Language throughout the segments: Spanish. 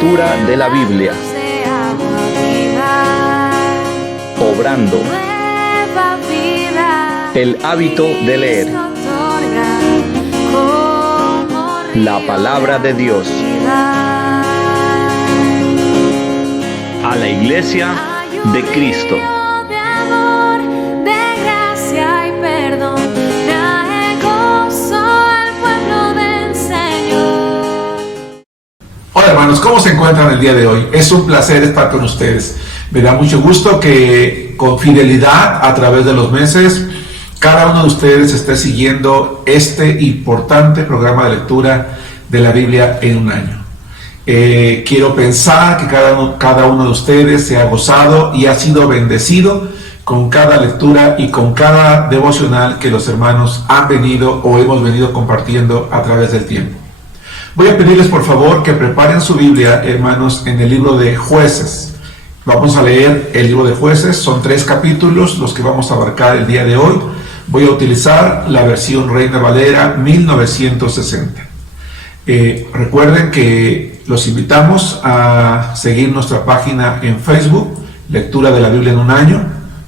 lectura de la Biblia, obrando el hábito de leer la palabra de Dios. A la Iglesia de Cristo. Hola hermanos, ¿cómo se encuentran el día de hoy? Es un placer estar con ustedes. Me da mucho gusto que con fidelidad a través de los meses cada uno de ustedes esté siguiendo este importante programa de lectura de la Biblia en un año. Quiero pensar que cada uno de ustedes se ha gozado y ha sido bendecido con cada lectura y con cada devocional que los hermanos han venido o hemos venido compartiendo a través del tiempo. Voy a pedirles por favor que preparen su Biblia, hermanos, en el libro de Jueces. Vamos a leer el libro de Jueces, son 3 capítulos los que vamos a abarcar el día de hoy. Voy a utilizar la versión Reina Valera 1960. Recuerden que los invitamos a seguir nuestra página en Facebook, Lectura de la Biblia en un año.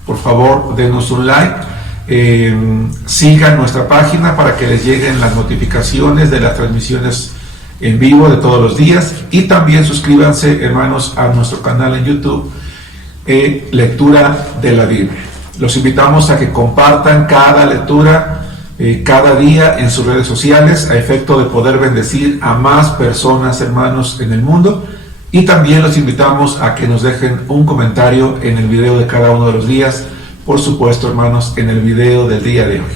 Por favor, denos un like. Sigan nuestra página para que les lleguen las notificaciones de las transmisiones en vivo de todos los días, y también suscríbanse, hermanos, a nuestro canal en YouTube, Lectura de la Biblia. Los invitamos a que compartan cada lectura cada día en sus redes sociales a efecto de poder bendecir a más personas, hermanos, en el mundo, y también los invitamos a que nos dejen un comentario en el video de cada uno de los días, por supuesto, hermanos, en el video del día de hoy.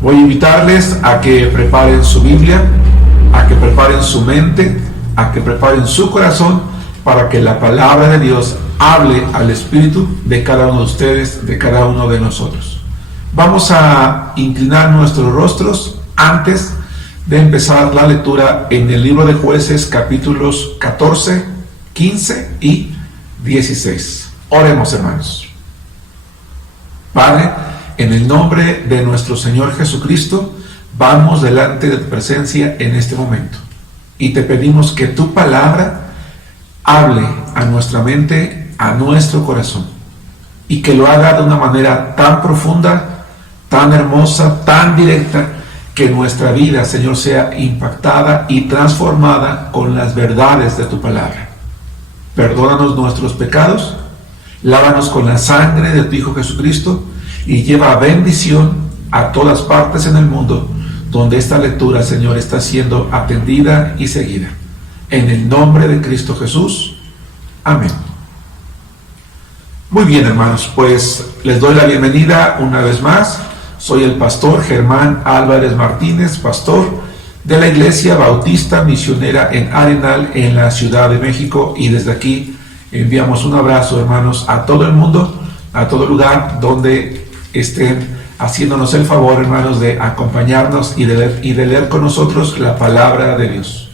Voy a invitarles a que preparen su Biblia, a que preparen su mente, a que preparen su corazón para que la palabra de Dios hable al espíritu de cada uno de ustedes, de cada uno de nosotros. Vamos a inclinar nuestros rostros antes de empezar la lectura en el libro de Jueces, capítulos 14, 15 y 16. Oremos, hermanos. Padre, en el nombre de nuestro Señor Jesucristo, vamos delante de tu presencia en este momento y te pedimos que tu palabra hable a nuestra mente, a nuestro corazón, y que lo haga de una manera tan profunda, tan hermosa, tan directa, que nuestra vida, Señor, sea impactada y transformada con las verdades de tu palabra. Perdónanos nuestros pecados, lávanos con la sangre de tu Hijo Jesucristo y lleva bendición a todas partes en el mundo donde esta lectura, Señor, está siendo atendida y seguida. En el nombre de Cristo Jesús. Amén. Muy bien, hermanos, pues les doy la bienvenida una vez más. Soy el pastor Germán Álvarez Martínez, pastor de la Iglesia Bautista Misionera en Arenal, en la Ciudad de México, y desde aquí enviamos un abrazo, hermanos, a todo el mundo, a todo lugar donde estén, haciéndonos el favor, hermanos, de acompañarnos y de leer con nosotros la palabra de Dios.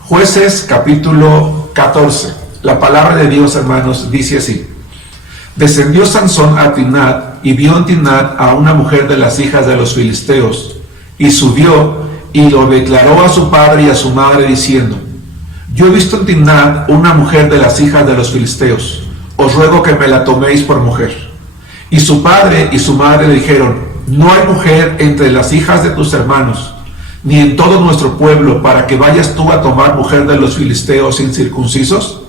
Jueces, capítulo 14. La palabra de Dios, hermanos, dice así: Descendió Sansón a Timnat, y vio en Timnat a una mujer de las hijas de los filisteos, y subió y lo declaró a su padre y a su madre, diciendo: Yo he visto en Timnat una mujer de las hijas de los filisteos, os ruego que me la toméis por mujer. Y su padre y su madre le dijeron: No hay mujer entre las hijas de tus hermanos, ni en todo nuestro pueblo, para que vayas tú a tomar mujer de los filisteos incircuncisos.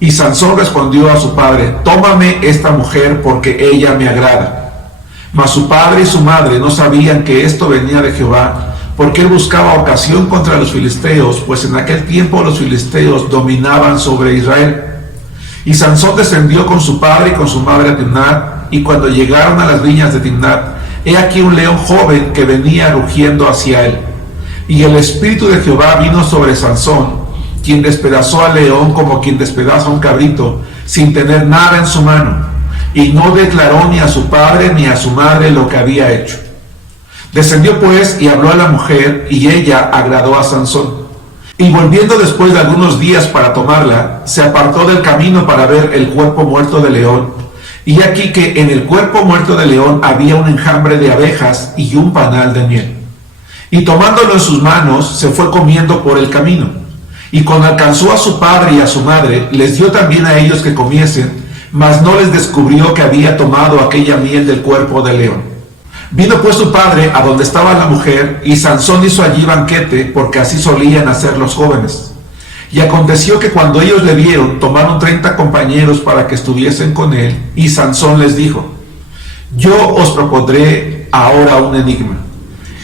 Y Sansón respondió a su padre: Tómame esta mujer, porque ella me agrada. Mas su padre y su madre no sabían que esto venía de Jehová, porque él buscaba ocasión contra los filisteos, pues en aquel tiempo los filisteos dominaban sobre Israel. Y Sansón descendió con su padre y con su madre a Timnat, y cuando llegaron a las viñas de Timnat, he aquí un león joven que venía rugiendo hacia él. Y el espíritu de Jehová vino sobre Sansón, quien despedazó al león como quien despedaza un cabrito, sin tener nada en su mano, y no declaró ni a su padre ni a su madre lo que había hecho. Descendió pues y habló a la mujer, y ella agradó a Sansón. Y volviendo después de algunos días para tomarla, se apartó del camino para ver el cuerpo muerto del león. Y aquí que en el cuerpo muerto del león había un enjambre de abejas y un panal de miel. Y tomándolo en sus manos, se fue comiendo por el camino. Y cuando alcanzó a su padre y a su madre, les dio también a ellos que comiesen, mas no les descubrió que había tomado aquella miel del cuerpo del león. Vino pues su padre a donde estaba la mujer, y Sansón hizo allí banquete, porque así solían hacer los jóvenes. Y aconteció que cuando ellos le vieron, tomaron 30 compañeros para que estuviesen con él, y Sansón les dijo: yo os propondré ahora un enigma.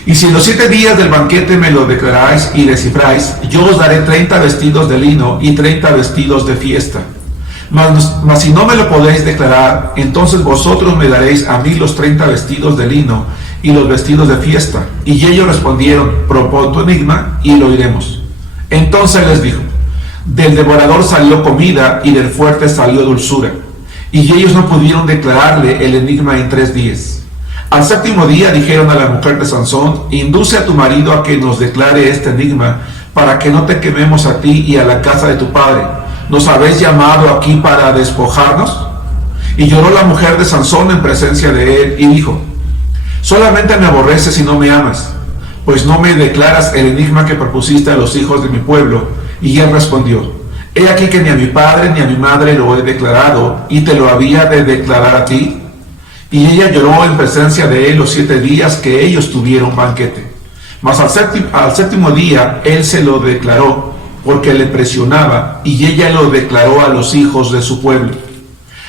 Y si en los 7 días del banquete me lo declaráis y descifráis, yo os daré 30 vestidos de lino y 30 vestidos de fiesta. Mas si no me lo podéis declarar, entonces vosotros me daréis a mí los 30 vestidos de lino y los vestidos de fiesta. Y ellos respondieron: propon tu enigma y lo oiremos. Entonces les dijo: del devorador salió comida y del fuerte salió dulzura. Y ellos no pudieron declararle el enigma en 3 días. Al 7º día dijeron a la mujer de Sansón: induce a tu marido a que nos declare este enigma, para que no te quememos a ti y a la casa de tu padre. ¿Nos habéis llamado aquí para despojarnos? Y lloró la mujer de Sansón en presencia de él y dijo: solamente me aborreces y no me amas, pues no me declaras el enigma que propusiste a los hijos de mi pueblo. Y él respondió: he aquí que ni a mi padre ni a mi madre lo he declarado, y te lo había de declarar a ti. Y ella lloró en presencia de él los 7 días que ellos tuvieron banquete. Mas al 7º día él se lo declaró, porque le presionaba, y ella lo declaró a los hijos de su pueblo.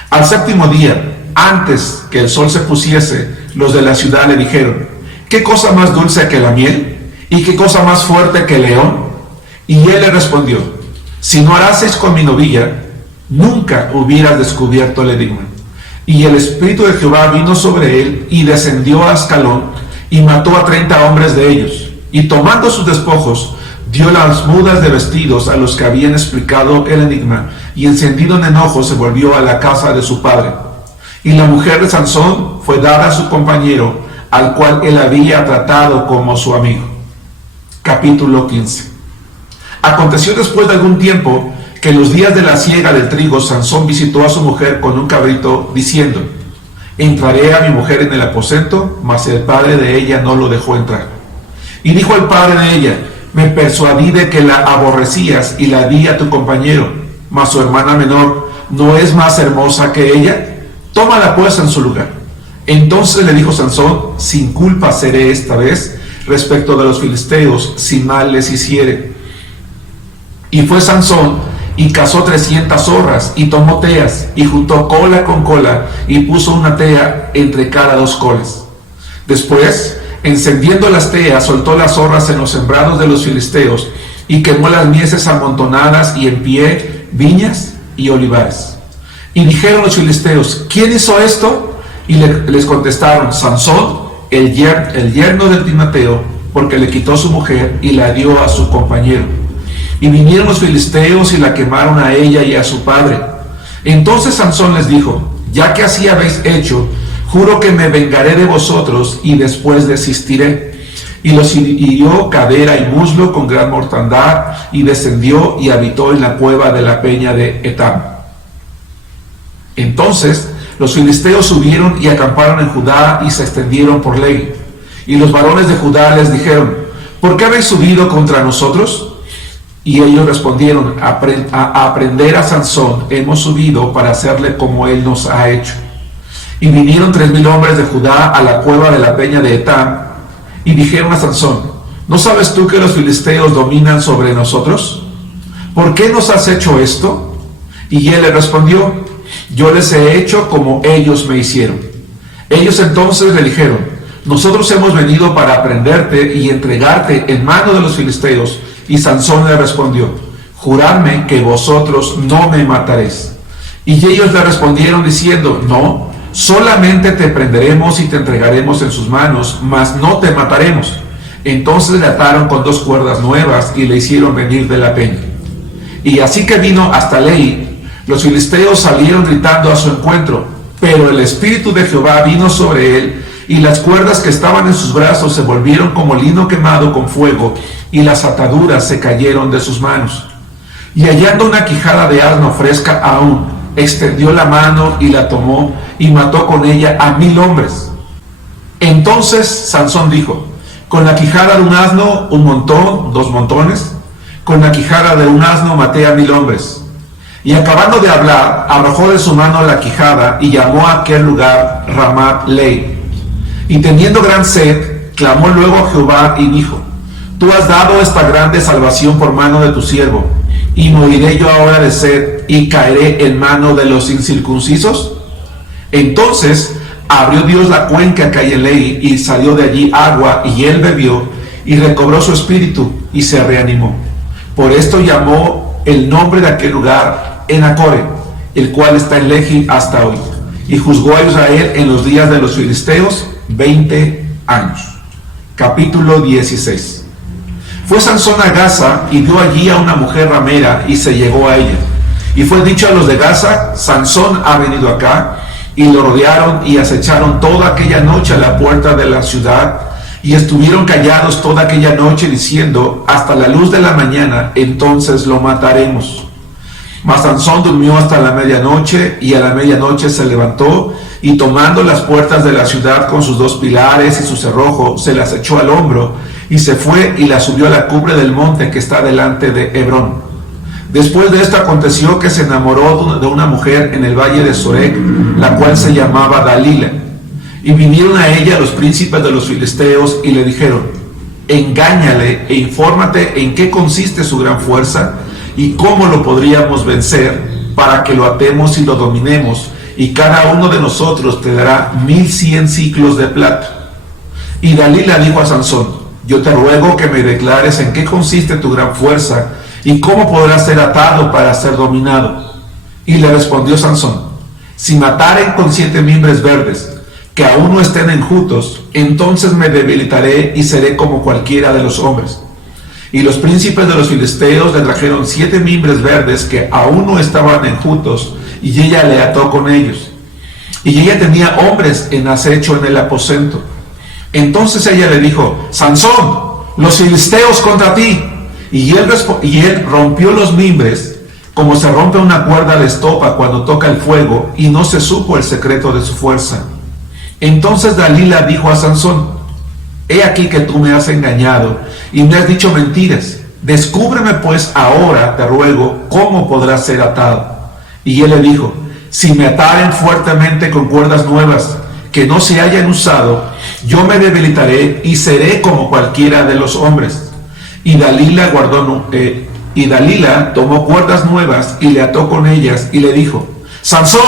Al 7º día, antes que el sol se pusiese, los de la ciudad le dijeron: ¿qué cosa más dulce que la miel? ¿Y qué cosa más fuerte que el león? Y él le respondió: si no haraseis con mi novilla, nunca hubieras descubierto el enigma. Y el Espíritu de Jehová vino sobre él, y descendió a Ascalón, y mató a 30 hombres de ellos. Y tomando sus despojos, dio las mudas de vestidos a los que habían explicado el enigma, y encendido en enojo se volvió a la casa de su padre. Y la mujer de Sansón fue dada a su compañero, al cual él había tratado como su amigo. Capítulo 15. Aconteció después de algún tiempo que en los días de la siega del trigo, Sansón visitó a su mujer con un cabrito, diciendo: entraré a mi mujer en el aposento, mas el padre de ella no lo dejó entrar. Y dijo el padre de ella: me persuadí de que la aborrecías y la di a tu compañero, mas su hermana menor no es más hermosa que ella. Tómala pues en su lugar. Entonces le dijo Sansón: sin culpa seré esta vez respecto de los filisteos, si mal les hiciere. Y fue Sansón y cazó 300 zorras, y tomó teas, y juntó cola con cola, y puso una tea entre cada 2 colas. Después, encendiendo las teas, soltó las zorras en los sembrados de los filisteos, y quemó las mieses amontonadas, y en pie viñas y olivares. Y dijeron los filisteos: ¿quién hizo esto? Y les contestaron: Sansón, el yerno del Timnateo, porque le quitó su mujer y la dio a su compañero. Y vinieron los filisteos y la quemaron a ella y a su padre. Entonces Sansón les dijo: ya que así habéis hecho, juro que me vengaré de vosotros y después desistiré. Y los hirió cadera y muslo con gran mortandad, y descendió y habitó en la cueva de la peña de Etam. Entonces los filisteos subieron y acamparon en Judá y se extendieron por ley. Y los varones de Judá les dijeron: ¿por qué habéis subido contra nosotros? Y ellos respondieron: a aprender a Sansón hemos subido para hacerle como él nos ha hecho. Y vinieron 3000 hombres de Judá a la cueva de la peña de Etam, y dijeron a Sansón: ¿no sabes tú que los filisteos dominan sobre nosotros? ¿Por qué nos has hecho esto? Y él le respondió: yo les he hecho como ellos me hicieron. Ellos entonces le dijeron: nosotros hemos venido para aprenderte y entregarte en mano de los filisteos. Y Sansón le respondió: juradme que vosotros no me mataréis. Y ellos le respondieron diciendo: no, solamente te prenderemos y te entregaremos en sus manos, mas no te mataremos. Entonces le ataron con 2 cuerdas nuevas y le hicieron venir de la peña. Y así que vino hasta Lehi, los filisteos salieron gritando a su encuentro, pero el Espíritu de Jehová vino sobre él, y las cuerdas que estaban en sus brazos se volvieron como lino quemado con fuego, y las ataduras se cayeron de sus manos. Y hallando una quijada de asno fresca aún, extendió la mano y la tomó, y mató con ella a 1000 hombres. Entonces Sansón dijo: Con la quijada de un asno, un montón, 2 montones. Con la quijada de un asno maté a 1000 hombres. Y acabando de hablar, arrojó de su mano la quijada y llamó a aquel lugar Ramat Lei. Y teniendo gran sed, clamó luego a Jehová y dijo: Tú has dado esta grande salvación por mano de tu siervo, y moriré yo ahora de sed y caeré en mano de los incircuncisos. Entonces abrió Dios la cuenca que hay en Lei, y salió de allí agua, y él bebió, y recobró su espíritu, y se reanimó. Por esto llamó el nombre de aquel lugar Enacore, el cual está en Lehi hasta hoy. Y juzgó a Israel en los días de los filisteos 20 años. Capítulo 16. Fue Sansón a Gaza, y vio allí a una mujer ramera, y se llegó a ella. Y fue dicho a los de Gaza: Sansón ha venido acá. Y lo rodearon y acecharon toda aquella noche a la puerta de la ciudad, y estuvieron callados toda aquella noche, diciendo: hasta la luz de la mañana, entonces lo mataremos. Mas Sansón durmió hasta la medianoche, y a la medianoche se levantó, y tomando las puertas de la ciudad con sus 2 pilares y su cerrojo, se las echó al hombro, y se fue y las subió a la cumbre del monte que está delante de Hebrón. Después de esto aconteció que se enamoró de una mujer en el valle de Sorek, la cual se llamaba Dalila. Y vinieron a ella los príncipes de los filisteos y le dijeron: engáñale e infórmate en qué consiste su gran fuerza y cómo lo podríamos vencer, para que lo atemos y lo dominemos, y cada uno de nosotros te dará 1100 siclos de plata. Y Dalila dijo a Sansón: yo te ruego que me declares en qué consiste tu gran fuerza y cómo podrás ser atado para ser dominado. Y le respondió Sansón: si mataren con 7 mimbres verdes, que aún no estén enjutos, entonces me debilitaré y seré como cualquiera de los hombres. Y los príncipes de los filisteos le trajeron 7 mimbres verdes que aún no estaban enjutos, y ella le ató con ellos. Y ella tenía hombres en acecho en el aposento. Entonces ella le dijo: Sansón, los filisteos contra ti. Y él rompió los mimbres, como se rompe una cuerda de estopa cuando toca el fuego, y no se supo el secreto de su fuerza. Entonces Dalila dijo a Sansón: he aquí que tú me has engañado y me has dicho mentiras. Descúbreme pues ahora, te ruego, cómo podrás ser atado. Y él le dijo: si me ataren fuertemente con cuerdas nuevas que no se hayan usado, yo me debilitaré y seré como cualquiera de los hombres. Y Dalila tomó cuerdas nuevas y le ató con ellas, y le dijo: Sansón,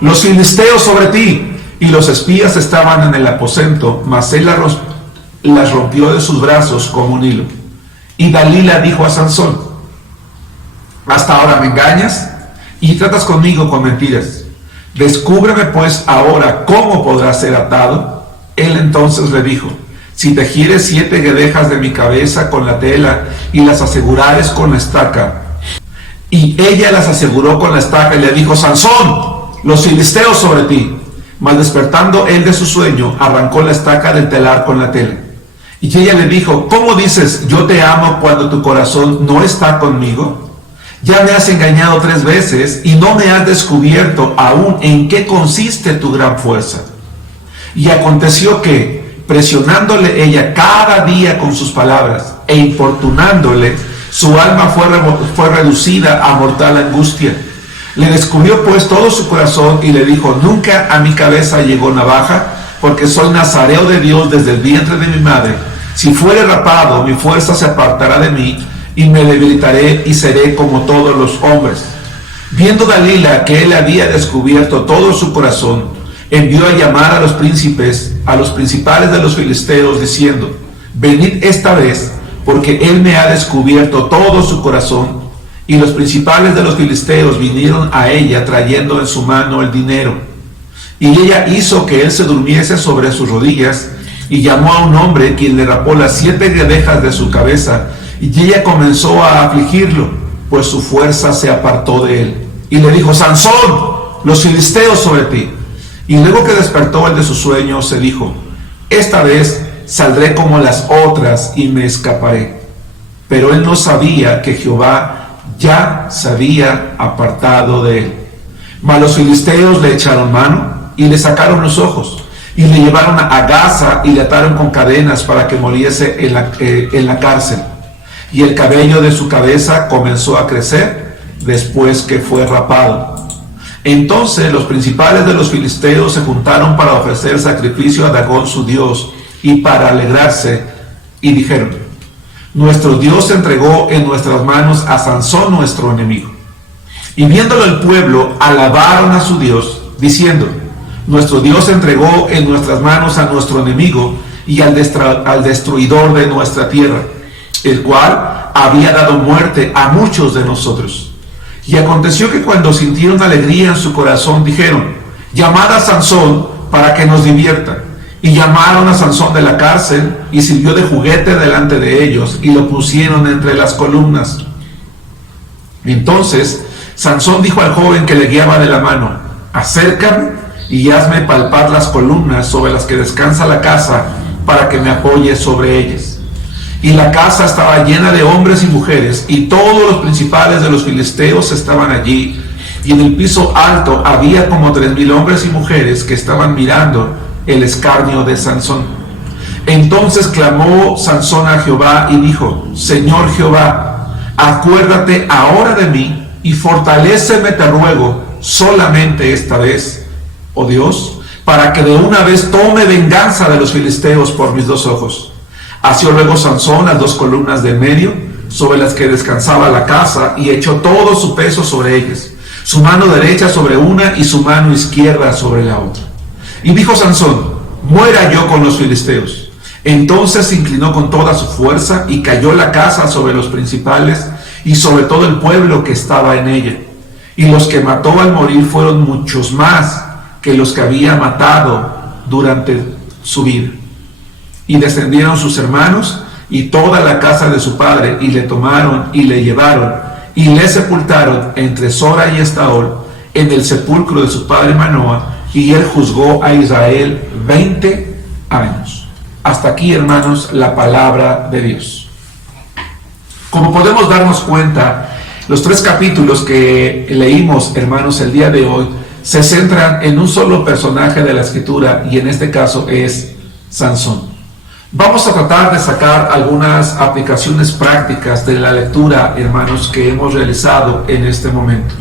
los filisteos sobre ti. Y los espías estaban en el aposento, mas él las rompió de sus brazos como un hilo. Y Dalila dijo a Sansón: hasta ahora me engañas y tratas conmigo con mentiras. Descúbreme pues ahora cómo podrás ser atado. Él entonces le dijo: si tejieres 7 guedejas de mi cabeza con la tela y las asegurares con la estaca. Y ella las aseguró con la estaca y le dijo: Sansón, los filisteos sobre ti. Mas despertando él de su sueño, arrancó la estaca del telar con la tela. Y ella le dijo: ¿cómo dices yo te amo cuando tu corazón no está conmigo? Ya me has engañado 3 veces y no me has descubierto aún en qué consiste tu gran fuerza. Y aconteció que, presionándole ella cada día con sus palabras e importunándole, su alma fue reducida a mortal angustia. Le descubrió pues todo su corazón y le dijo: nunca a mi cabeza llegó navaja, porque soy nazareo de Dios desde el vientre de mi madre. Si fuere rapado, mi fuerza se apartará de mí, y me debilitaré y seré como todos los hombres. Viendo Dalila que él había descubierto todo su corazón, envió a llamar a los príncipes, a los principales de los filisteos, diciendo: venid esta vez, porque él me ha descubierto todo su corazón. Y los principales de los filisteos vinieron a ella trayendo en su mano el dinero. Y ella hizo que él se durmiese sobre sus rodillas, y llamó a un hombre, quien le rapó las 7 guedejas de su cabeza, y ella comenzó a afligirlo, pues su fuerza se apartó de él. Y le dijo: Sansón, los filisteos sobre ti. Y luego que despertó él de su sueño, se dijo: esta vez saldré como las otras y me escaparé. Pero él no sabía que Jehová ya se había apartado de él. Mas los filisteos le echaron mano y le sacaron los ojos, Y le llevaron a Gaza y le ataron con cadenas para que muriese en la cárcel. Y el cabello de su cabeza comenzó a crecer después que fue rapado. Entonces los principales de los filisteos se juntaron para ofrecer sacrificio a Dagón su dios y para alegrarse, y dijeron: nuestro Dios entregó en nuestras manos a Sansón nuestro enemigo. Y viéndolo el pueblo, alabaron a su Dios, diciendo: nuestro Dios entregó en nuestras manos a nuestro enemigo y al destruidor de nuestra tierra, el cual había dado muerte a muchos de nosotros. Y aconteció que cuando sintieron alegría en su corazón, dijeron: llamad a Sansón para que nos divierta. Y llamaron a Sansón de la cárcel, y sirvió de juguete delante de ellos, y lo pusieron entre las columnas. Entonces Sansón dijo al joven que le guiaba de la mano: acércame y hazme palpar las columnas sobre las que descansa la casa, para que me apoye sobre ellas. Y la casa estaba llena de hombres y mujeres, y todos los principales de los filisteos estaban allí. Y en el piso alto había como 3,000 hombres y mujeres que estaban mirando el escarnio de Sansón. Entonces clamó Sansón a Jehová y dijo: Señor Jehová, acuérdate ahora de mí y fortaléceme, te ruego, solamente esta vez, oh Dios, para que de una vez tome venganza de los filisteos por mis 2 ojos. Asió luego Sansón las 2 columnas de medio, sobre las que descansaba la casa, y echó todo su peso sobre ellas, su mano derecha sobre una y su mano izquierda sobre la otra. Y dijo Sansón: muera yo con los filisteos. Entonces se inclinó con toda su fuerza, y cayó la casa sobre los principales y sobre todo el pueblo que estaba en ella. Y los que mató al morir fueron muchos más que los que había matado durante su vida. Y descendieron sus hermanos y toda la casa de su padre, y le tomaron y le llevaron, y le sepultaron entre Sora y Estaol, en el sepulcro de su padre Manoah, y él juzgó a Israel 20 años. Hasta aquí, hermanos, la palabra de Dios. Como podemos darnos cuenta, los 3 capítulos que leímos, hermanos, el día de hoy, se centran en un solo personaje de la Escritura, y en este caso es Sansón. Vamos a tratar de sacar algunas aplicaciones prácticas de la lectura, hermanos, que hemos realizado en este momento.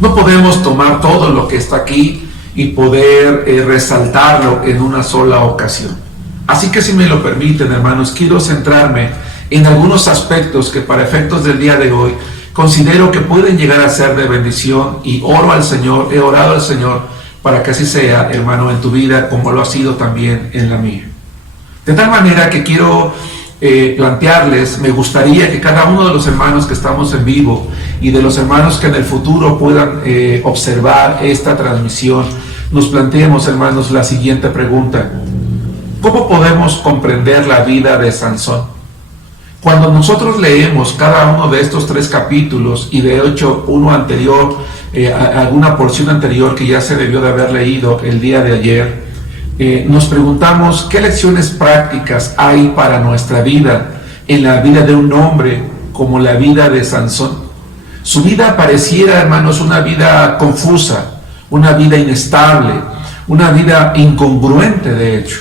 No podemos tomar todo lo que está aquí y poder resaltarlo en una sola ocasión. Así que, si me lo permiten, hermanos, quiero centrarme en algunos aspectos que, para efectos del día de hoy, considero que pueden llegar a ser de bendición, y oro al Señor, he orado al Señor para que así sea, hermano, en tu vida, como lo ha sido también en la mía. De tal manera que quiero plantearles, me gustaría que cada uno de los hermanos que estamos en vivo y de los hermanos que en el futuro puedan observar esta transmisión, nos planteemos, hermanos, la siguiente pregunta: ¿cómo podemos comprender la vida de Sansón? Cuando nosotros leemos cada uno de estos 3 capítulos, y de hecho uno anterior, alguna porción anterior que ya se debió de haber leído el día de ayer, nos preguntamos qué lecciones prácticas hay para nuestra vida en la vida de un hombre como la vida de Sansón. Su vida pareciera, hermanos, una vida confusa, una vida inestable, una vida incongruente, de hecho.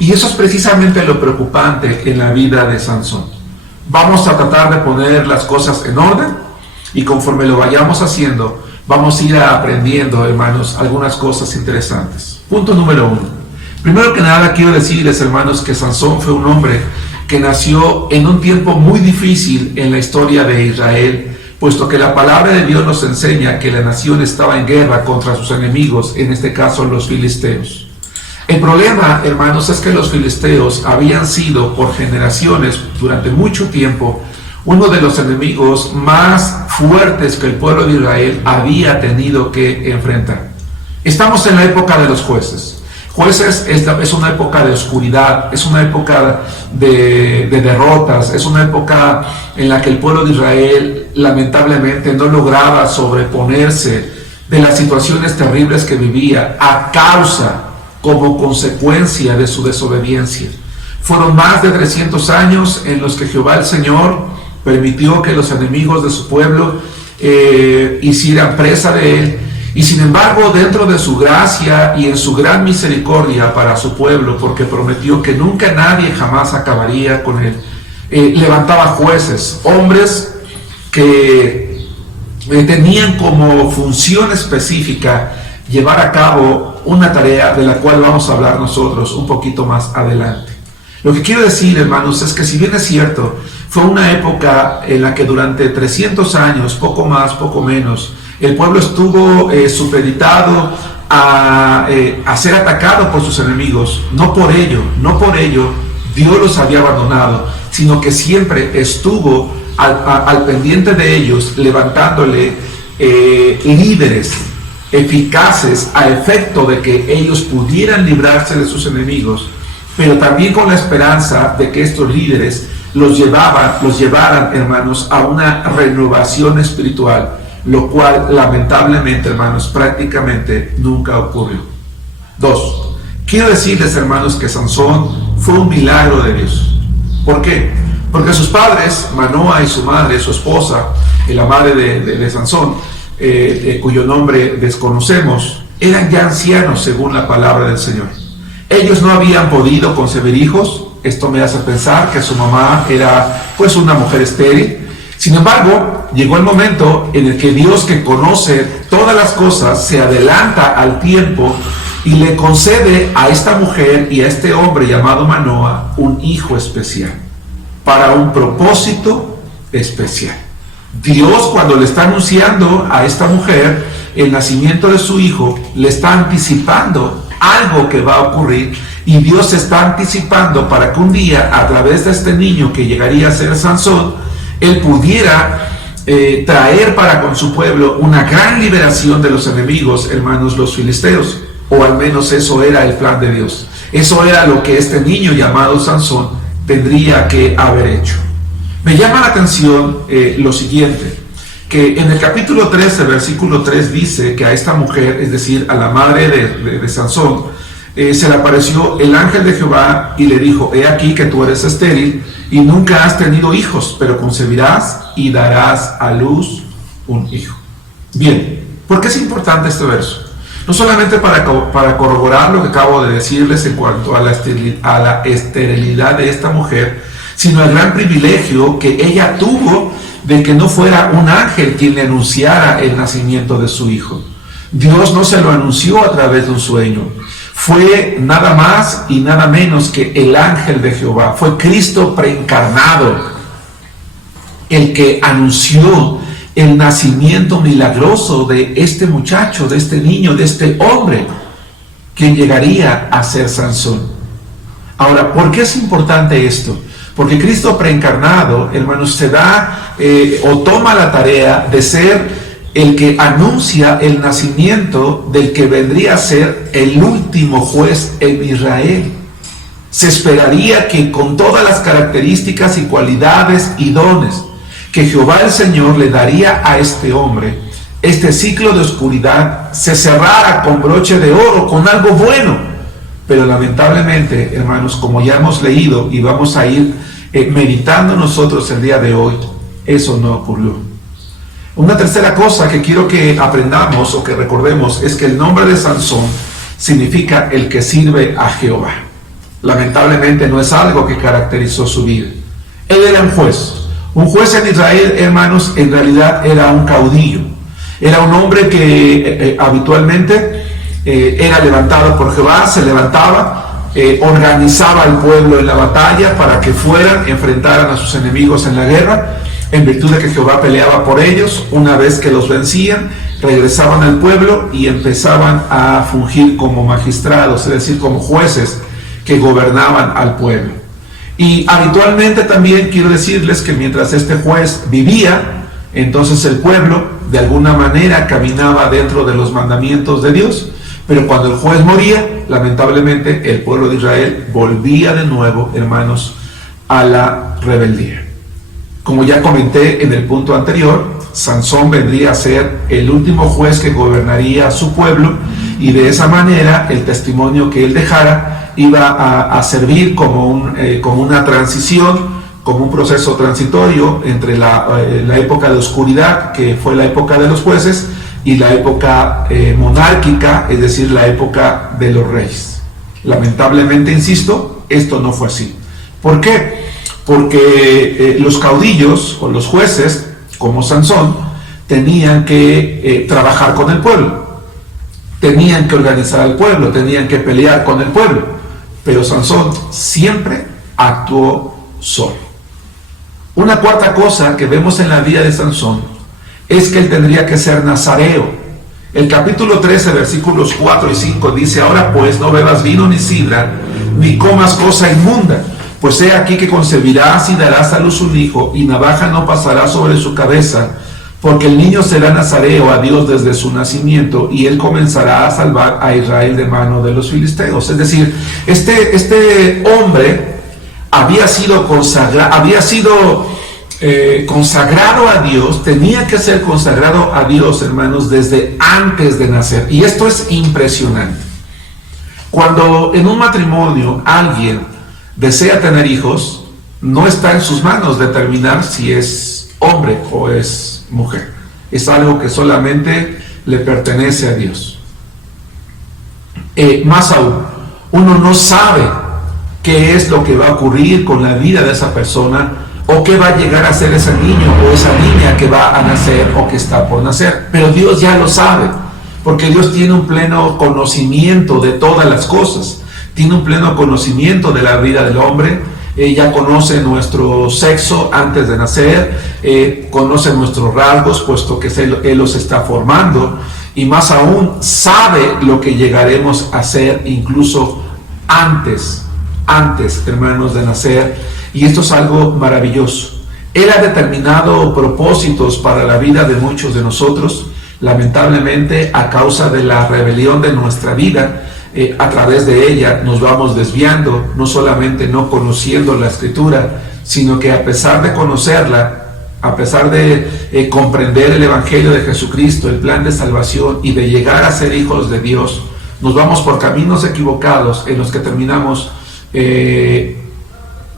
Y eso es precisamente lo preocupante en la vida de Sansón. Vamos a tratar de poner las cosas en orden, y conforme lo vayamos haciendo, vamos a ir aprendiendo, hermanos, algunas cosas interesantes. Punto número 1. Primero que nada, quiero decirles, hermanos, que Sansón fue un hombre que nació en un tiempo muy difícil en la historia de Israel, puesto que la palabra de Dios nos enseña que la nación estaba en guerra contra sus enemigos, en este caso los filisteos. El problema, hermanos, es que los filisteos habían sido por generaciones, durante mucho tiempo, uno de los enemigos más fuertes que el pueblo de Israel había tenido que enfrentar. Estamos en la época de los jueces. Jueces es una época de oscuridad, es una época de derrotas, es una época en la que el pueblo de Israel lamentablemente no lograba sobreponerse de las situaciones terribles que vivía a causa, como consecuencia de su desobediencia. Fueron más de 300 años en los que Jehová el Señor permitió que los enemigos de su pueblo hicieran presa de él, Y sin embargo, dentro de su gracia y en su gran misericordia para su pueblo, porque prometió que nunca nadie jamás acabaría con él, levantaba jueces, hombres que tenían como función específica llevar a cabo una tarea de la cual vamos a hablar nosotros un poquito más adelante. Lo que quiero decir, hermanos, es que si bien es cierto, fue una época en la que durante 300 años, poco más, poco menos, el pueblo estuvo supeditado a ser atacado por sus enemigos. No por ello Dios los había abandonado, sino que siempre estuvo al pendiente de ellos, levantándole líderes eficaces a efecto de que ellos pudieran librarse de sus enemigos, pero también con la esperanza de que estos líderes los llevaran, hermanos, a una renovación espiritual, lo cual lamentablemente, hermanos, prácticamente nunca ocurrió. 2. Quiero decirles, hermanos, que Sansón fue un milagro de Dios. ¿Por qué? Porque sus padres, Manoa y su madre, su esposa, la madre de Sansón, cuyo nombre desconocemos, eran ya ancianos según la palabra del Señor. Ellos no habían podido concebir hijos. Esto me hace pensar que su mamá era pues una mujer estéril. Sin embargo, llegó el momento en el que Dios, que conoce todas las cosas, se adelanta al tiempo y le concede a esta mujer y a este hombre llamado Manoa un hijo especial, para un propósito especial. Dios, cuando le está anunciando a esta mujer el nacimiento de su hijo, le está anticipando algo que va a ocurrir, y Dios se está anticipando para que un día, a través de este niño que llegaría a ser Sansón, él pudiera traer para con su pueblo una gran liberación de los enemigos, hermanos, los filisteos, o al menos eso era el plan de Dios. Eso era lo que este niño llamado Sansón tendría que haber hecho. Me llama la atención lo siguiente, que en el capítulo 13, versículo 3 dice que a esta mujer, es decir, a la madre de Sansón, se le apareció el ángel de Jehová y le dijo: he aquí que tú eres estéril y nunca has tenido hijos, pero concebirás y darás a luz un hijo. Bien, ¿por qué es importante este verso? No solamente para corroborar lo que acabo de decirles en cuanto a la esterilidad de esta mujer, sino el gran privilegio que ella tuvo de que no fuera un ángel quien le anunciara el nacimiento de su hijo. Dios no se lo anunció a través de un sueño. Fue nada más y nada menos que el ángel de Jehová. Fue Cristo preencarnado el que anunció el nacimiento milagroso de este muchacho, de este niño, de este hombre, quien llegaría a ser Sansón. Ahora, ¿por qué es importante esto? Porque Cristo preencarnado, hermanos, se da o toma la tarea de ser el que anuncia el nacimiento del que vendría a ser el último juez en Israel. Se esperaría que con todas las características y cualidades y dones que Jehová el Señor le daría a este hombre, este ciclo de oscuridad se cerrara con broche de oro, con algo bueno. Pero lamentablemente, hermanos, como ya hemos leído y vamos a ir meditando nosotros el día de hoy, eso no ocurrió. Una tercera cosa que quiero que aprendamos o que recordemos es que el nombre de Sansón significa el que sirve a Jehová. Lamentablemente no es algo que caracterizó su vida. Él era un juez. Un juez en Israel, hermanos, en realidad era un caudillo. Era un hombre que habitualmente era levantado por Jehová, se levantaba, organizaba al pueblo en la batalla para que fueran, enfrentaran a sus enemigos en la guerra, en virtud de que Jehová peleaba por ellos. Una vez que los vencían, regresaban al pueblo y empezaban a fungir como magistrados, es decir, como jueces que gobernaban al pueblo. Y habitualmente también quiero decirles que mientras este juez vivía, entonces el pueblo de alguna manera caminaba dentro de los mandamientos de Dios, pero cuando el juez moría, lamentablemente el pueblo de Israel volvía de nuevo, hermanos, a la rebeldía. Como ya comenté en el punto anterior, Sansón vendría a ser el último juez que gobernaría a su pueblo, y de esa manera el testimonio que él dejara iba a servir como una transición, como un proceso transitorio entre la época de oscuridad, que fue la época de los jueces, y la época monárquica, es decir, la época de los reyes. Lamentablemente, insisto, esto no fue así. ¿Por qué? Porque los caudillos o los jueces, como Sansón, tenían que trabajar con el pueblo, tenían que organizar al pueblo, tenían que pelear con el pueblo, pero Sansón siempre actuó solo. Una cuarta cosa que vemos en la vida de Sansón es que él tendría que ser nazareo. El capítulo 13, versículos 4 y 5 dice: ahora pues no bebas vino ni sidra, ni comas cosa inmunda, pues he aquí que concebirás y darás a luz un hijo, y navaja no pasará sobre su cabeza, porque el niño será nazareo a Dios desde su nacimiento, y él comenzará a salvar a Israel de mano de los filisteos. Es decir, este hombre había sido consagrado a Dios, tenía que ser consagrado a Dios, hermanos, desde antes de nacer. Y esto es impresionante. Cuando en un matrimonio alguien desea tener hijos, no está en sus manos determinar si es hombre o es mujer. Es algo que solamente le pertenece a Dios. Más aún, uno no sabe qué es lo que va a ocurrir con la vida de esa persona, o qué va a llegar a ser ese niño o esa niña que va a nacer o que está por nacer. Pero Dios ya lo sabe, porque Dios tiene un pleno conocimiento de todas las cosas, tiene un pleno conocimiento de la vida del hombre. Ya conoce nuestro sexo antes de nacer, conoce nuestros rasgos, puesto que Él los está formando, y más aún sabe lo que llegaremos a ser incluso antes, hermanos, de nacer. Y esto es algo maravilloso. Él ha determinado propósitos para la vida de muchos de nosotros. Lamentablemente, a causa de la rebelión de nuestra vida, a través de ella nos vamos desviando, no solamente no conociendo la Escritura, sino que a pesar de conocerla, a pesar de comprender el Evangelio de Jesucristo, el plan de salvación, y de llegar a ser hijos de Dios, nos vamos por caminos equivocados en los que terminamos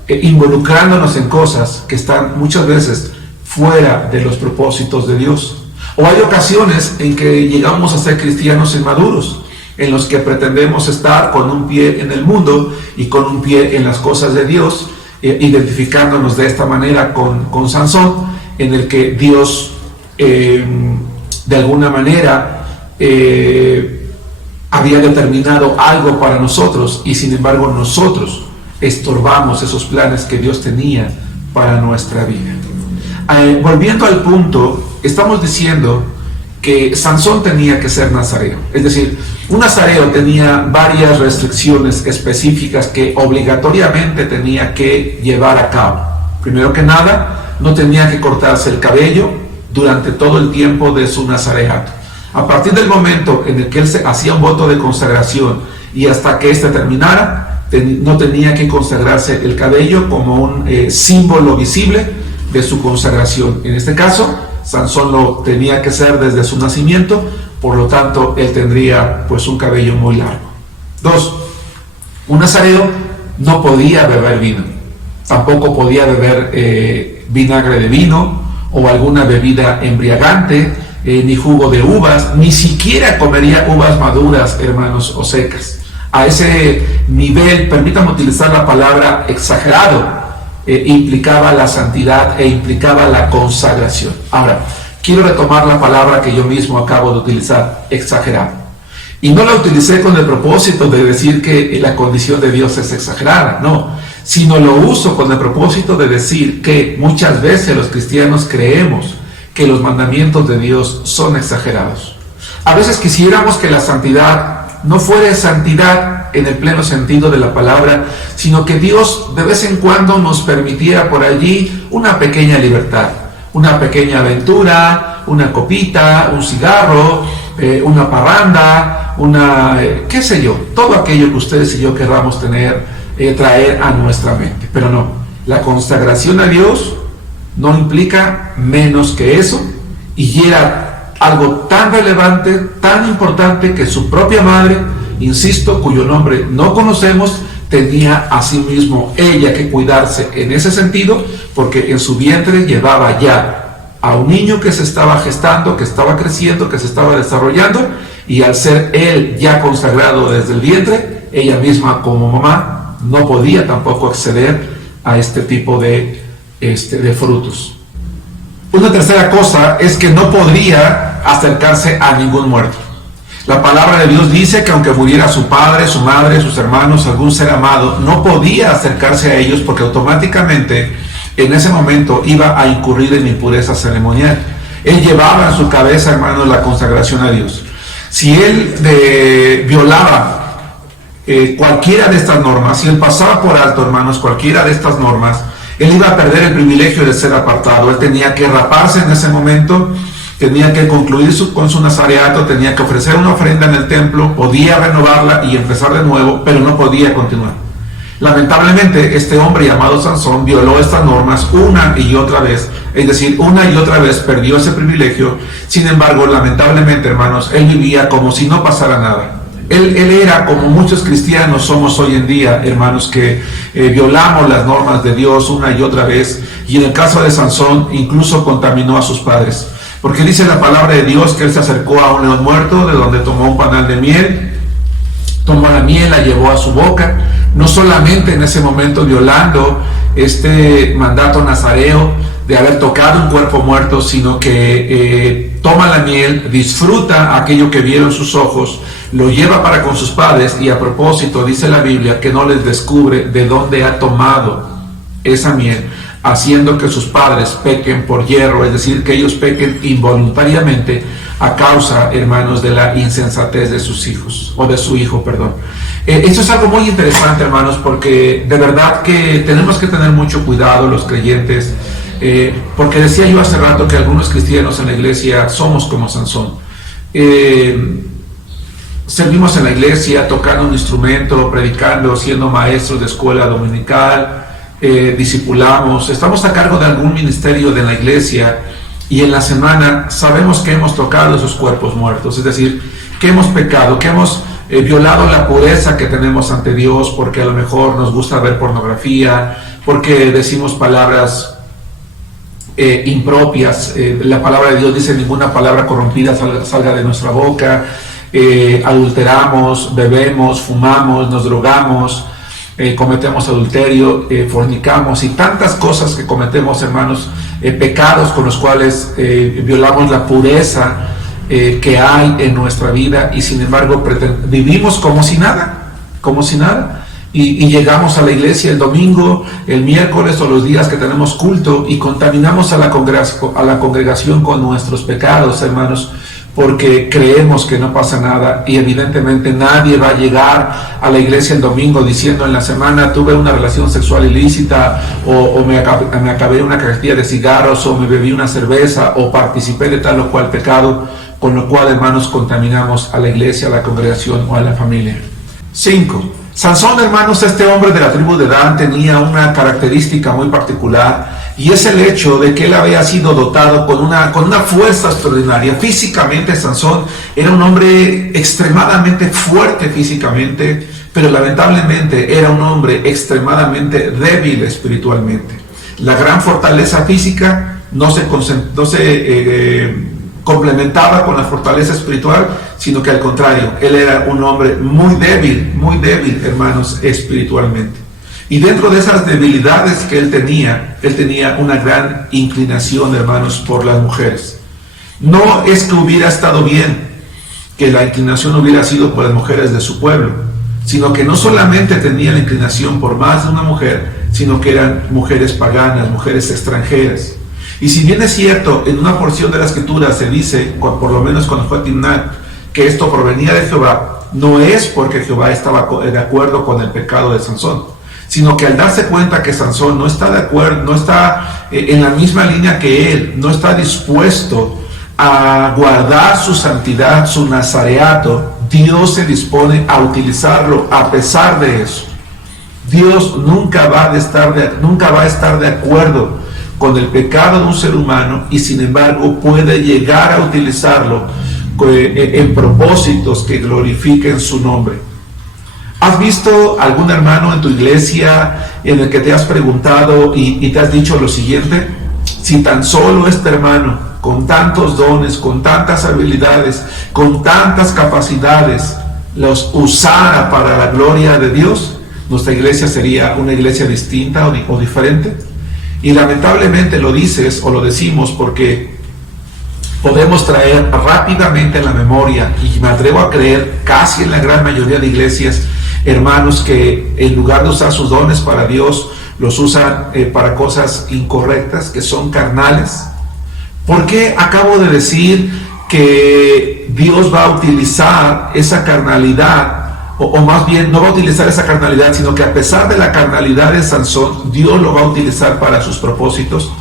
involucrándonos en cosas que están muchas veces fuera de los propósitos de Dios. O hay ocasiones en que llegamos a ser cristianos inmaduros, en los que pretendemos estar con un pie en el mundo y con un pie en las cosas de Dios, identificándonos de esta manera con Sansón, en el que Dios de alguna manera había determinado algo para nosotros, y sin embargo nosotros estorbamos esos planes que Dios tenía para nuestra vida. Volviendo al punto, estamos diciendo que Sansón tenía que ser nazareo. Es decir, un nazareo tenía varias restricciones específicas que obligatoriamente tenía que llevar a cabo. Primero que nada, no tenía que cortarse el cabello durante todo el tiempo de su nazareato. A partir del momento en el que él se hacía un voto de consagración y hasta que éste terminara, no tenía que consagrarse el cabello como un símbolo visible de su consagración. En este caso, Sansón lo tenía que ser desde su nacimiento, por lo tanto, él tendría pues un cabello muy largo. 2. Un nazareo no podía beber vino, tampoco podía beber vinagre de vino o alguna bebida embriagante, ni jugo de uvas, ni siquiera comería uvas maduras, hermanos, o secas. A ese nivel, permítanme utilizar la palabra exagerado, implicaba la santidad e implicaba la consagración. Ahora, quiero retomar la palabra que yo mismo acabo de utilizar, exagerado. Y no la utilicé con el propósito de decir que la condición de Dios es exagerada, no, sino lo uso con el propósito de decir que muchas veces los cristianos creemos que los mandamientos de Dios son exagerados. A veces quisiéramos que la santidad no fuera santidad en el pleno sentido de la palabra, sino que Dios de vez en cuando nos permitiera por allí una pequeña libertad, una pequeña aventura, una copita, un cigarro, una parranda, qué sé yo, todo aquello que ustedes y yo querramos traer a nuestra mente. Pero no, la consagración a Dios no implica menos que eso, y era algo tan relevante, tan importante, que su propia madre, insisto, cuyo nombre no conocemos, tenía asimismo ella que cuidarse en ese sentido, porque en su vientre llevaba ya a un niño que se estaba gestando, que estaba creciendo, que se estaba desarrollando, y al ser él ya consagrado desde el vientre, ella misma como mamá no podía tampoco acceder a este tipo de frutos. Una tercera cosa es que no podría acercarse a ningún muerto. La palabra de Dios dice que aunque muriera su padre, su madre, sus hermanos, algún ser amado, no podía acercarse a ellos porque automáticamente en ese momento iba a incurrir en impureza ceremonial. Él llevaba en su cabeza, hermanos, la consagración a Dios. Si él violaba cualquiera de estas normas, si él pasaba por alto, hermanos, cualquiera de estas normas, él iba a perder el privilegio de ser apartado. Él tenía que raparse en ese momento, tenía que concluir con su nazareato, tenía que ofrecer una ofrenda en el templo, podía renovarla y empezar de nuevo, pero no podía continuar. Lamentablemente, este hombre llamado Sansón violó estas normas una y otra vez, es decir, una y otra vez perdió ese privilegio. Sin embargo, lamentablemente, hermanos, él vivía como si no pasara nada. Él era como muchos cristianos somos hoy en día, hermanos, que violamos las normas de Dios una y otra vez, y en el caso de Sansón incluso contaminó a sus padres, porque dice la palabra de Dios que él se acercó a un león muerto, de donde tomó un panal de miel, tomó la miel, la llevó a su boca, no solamente en ese momento violando este mandato nazareo de haber tocado un cuerpo muerto, sino que toma la miel, disfruta aquello que vieron sus ojos, lo lleva para con sus padres, y a propósito dice la Biblia que no les descubre de dónde ha tomado esa miel, haciendo que sus padres pequen por hierro, es decir, que ellos pequen involuntariamente a causa, hermanos, de la insensatez de sus hijos, o de su hijo, perdón. Esto es algo muy interesante, hermanos, porque de verdad que tenemos que tener mucho cuidado los creyentes, porque decía yo hace rato que algunos cristianos en la iglesia somos como Sansón. Servimos en la iglesia tocando un instrumento, predicando, siendo maestros de escuela dominical, discipulamos, estamos a cargo de algún ministerio de la iglesia, y en la semana sabemos que hemos tocado esos cuerpos muertos, es decir, que hemos pecado, que hemos violado la pureza que tenemos ante Dios, porque a lo mejor nos gusta ver pornografía, porque decimos palabras impropias. La palabra de Dios dice: ninguna palabra corrompida salga de nuestra boca. Adulteramos, bebemos, fumamos, nos drogamos, cometemos adulterio, fornicamos, y tantas cosas que cometemos, hermanos, pecados con los cuales violamos la pureza que hay en nuestra vida, y sin embargo vivimos como si nada, y llegamos a la iglesia el domingo, el miércoles o los días que tenemos culto, y contaminamos a la congregación con nuestros pecados, hermanos, porque creemos que no pasa nada, y evidentemente nadie va a llegar a la iglesia el domingo diciendo: en la semana tuve una relación sexual ilícita, o me acabé una cajetilla de cigarros, o me bebí una cerveza, o participé de tal o cual pecado, con lo cual, hermanos, contaminamos a la iglesia, a la congregación o a la familia. 5. Sansón, hermanos, este hombre de la tribu de Dan, tenía una característica muy particular, y es el hecho de que él había sido dotado con una fuerza extraordinaria. Físicamente, Sansón era un hombre extremadamente fuerte físicamente, pero lamentablemente era un hombre extremadamente débil espiritualmente. La gran fortaleza física no se complementaba con la fortaleza espiritual, sino que al contrario, él era un hombre muy débil, hermanos, espiritualmente. Y dentro de esas debilidades que él tenía una gran inclinación, hermanos, por las mujeres. No es que hubiera estado bien que la inclinación hubiera sido por las mujeres de su pueblo, sino que no solamente tenía la inclinación por más de una mujer, sino que eran mujeres paganas, mujeres extranjeras. Y si bien es cierto, en una porción de la escritura se dice, por lo menos cuando fue a Timnat, que esto provenía de Jehová, no es porque Jehová estaba de acuerdo con el pecado de Sansón, sino que al darse cuenta que Sansón no está de acuerdo, no está en la misma línea que él, no está dispuesto a guardar su santidad, su nazareato, Dios se dispone a utilizarlo a pesar de eso. Dios nunca va a estar de acuerdo con el pecado de un ser humano, y sin embargo puede llegar a utilizarlo en propósitos que glorifiquen su nombre. ¿Has visto algún hermano en tu iglesia en el que te has preguntado y te has dicho lo siguiente? si tan solo este hermano, con tantos dones, con tantas habilidades, con tantas capacidades, los usara para la gloria de Dios, nuestra iglesia sería una iglesia distinta o diferente. Y lamentablemente lo dices o lo decimos porque podemos traer rápidamente a la memoria, y me atrevo a creer casi en la gran mayoría de iglesias, hermanos que en lugar de usar sus dones para Dios, los usan para cosas incorrectas, que son carnales. ¿Por qué acabo de decir que Dios va a utilizar esa carnalidad? O más bien, no va a utilizar esa carnalidad, sino que a pesar de la carnalidad de Sansón, Dios lo va a utilizar para sus propósitos,